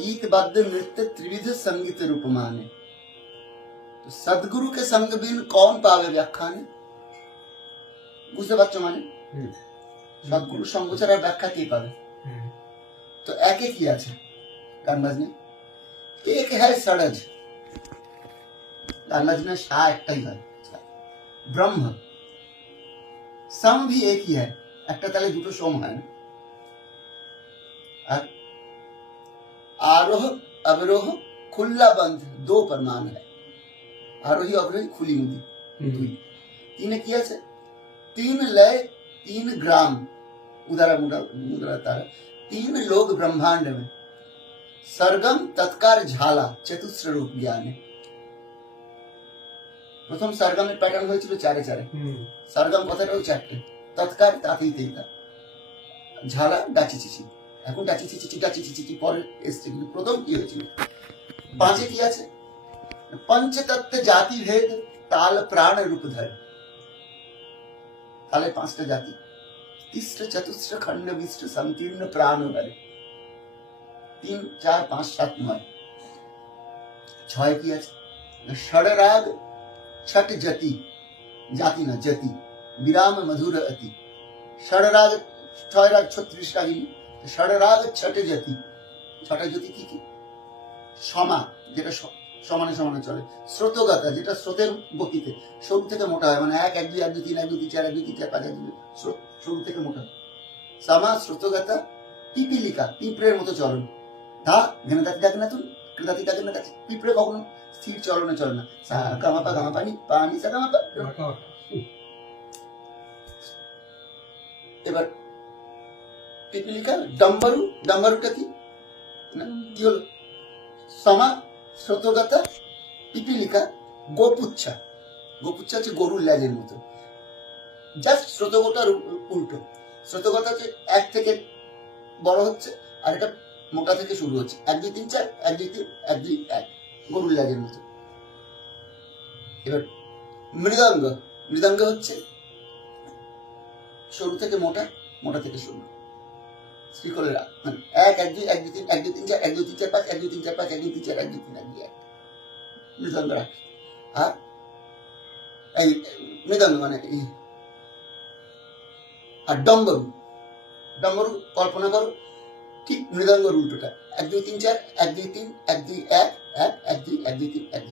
गीत वाद्य नृत्य त्रिविध संगीत रूप माने। तो सदगुरु के संग बिन कौन पावे व्याख्याने। বুঝতে পারছো মানে সদগুরু সঙ্গ ছাড়া ব্যাখ্যা কে পাবে। তো একে কি আছে গান বাজনে, एक है सड़ज, गान बाजने शा एकटाई है, ब्रह्म सम भी एक ही है, একটা তালে দুটো সম হয় না। আর आरोह अवरोह खुला बंध दो परमान है, आरोही अवरोही खुली मुदी দুই। তিনে কি আছে, तीन लय तीन ग्राम उदारा मुद्रा तारा, तीन लोग ब्रह्मांड में, सरगम तत्कार झाला चतुस्र रूप ज्ञान है। প্রথম সরগমের প্যাটার্ন হয়েছিল চারে চারে, সরগম কথাটাও চারটে, তৎকার তাতেই তেইতা, ঝালা ডাচি চিচি, এখন ডাচি চিচি ডাচি চিচি পরে এসছে, কিন্তু প্রথম কি হয়েছিল পাঁচে কি আছে, पंचतत्व जाति भेद ताल प्राण रूप धर, ताले पांचटा जाति, तिस्र चतुस्र खंड मिश्र संकीर्ण प्राण भरे, 3 4 5 7 9 ছয় কি আছে, ষড়রাগ छठ जति, जाति ना जति, विराम मधुर अति, षड़राग ছয় রাগ 36 রাগিনী, ষড়রাগ ছট जति, ছটা জ্যোতি কি কি, সমা যেটা সমানে সমানে চলে, স্রোতগতা যেটা স্রোতের গতিতে সরু থেকে মোটা হয়, মানে 1 1 2 1 2 3 1 2 3 4 1 2 3 4 5 1 2 স্রোত সরু থেকে মোটা, সমা স্রোতগতা, পিপিলিকা পিঁপড়ের মতো চলন, ধা ঘেনে দাঁতি ডাক না তুই দাঁতি ডাক না কাছে, পিঁপড়ে কখনো স্থির চলনে চলে না, সা গামাপা গামা পানি পানি সা গামাপা। এবার পিপিলিকা ডম্বরু, ডম্বরুটা কি কি হলো, সমা স্রোতগতা পিপিলিকা, গোপুচ্ছা, গোপুচ্ছা হচ্ছে গরুর লেজের মতো, জাস্ট স্রোতগতার উল্টো, স্রোতগতা হচ্ছে 1 থেকে বড় হচ্ছে, আর এটা মোটা থেকে শুরু হচ্ছে, 1 2 3 4 1 2 3 1 2 1, গরুর লেজের মতো। এবার মৃদঙ্গ, মৃদঙ্গ হচ্ছে সরু থেকে মোটা, মোটা থেকে সরু, শ্রীকলেরা মানে 1 1 2 1 2 3 1 2 3 4 1 2 3 4 5 1 2 3 4 5 1 2 3 4 1 2 3 1 2 1, মৃদঙ্গ রাখ। আর এই মৃদঙ্গ মানে আর ডম্বরু, ডম্বরু কল্পনা করো ঠিক মৃদঙ্গর উল্টোটা, 1 2 3 4 1 2 3 1 2 1 1 1 2 1 2 3 1 2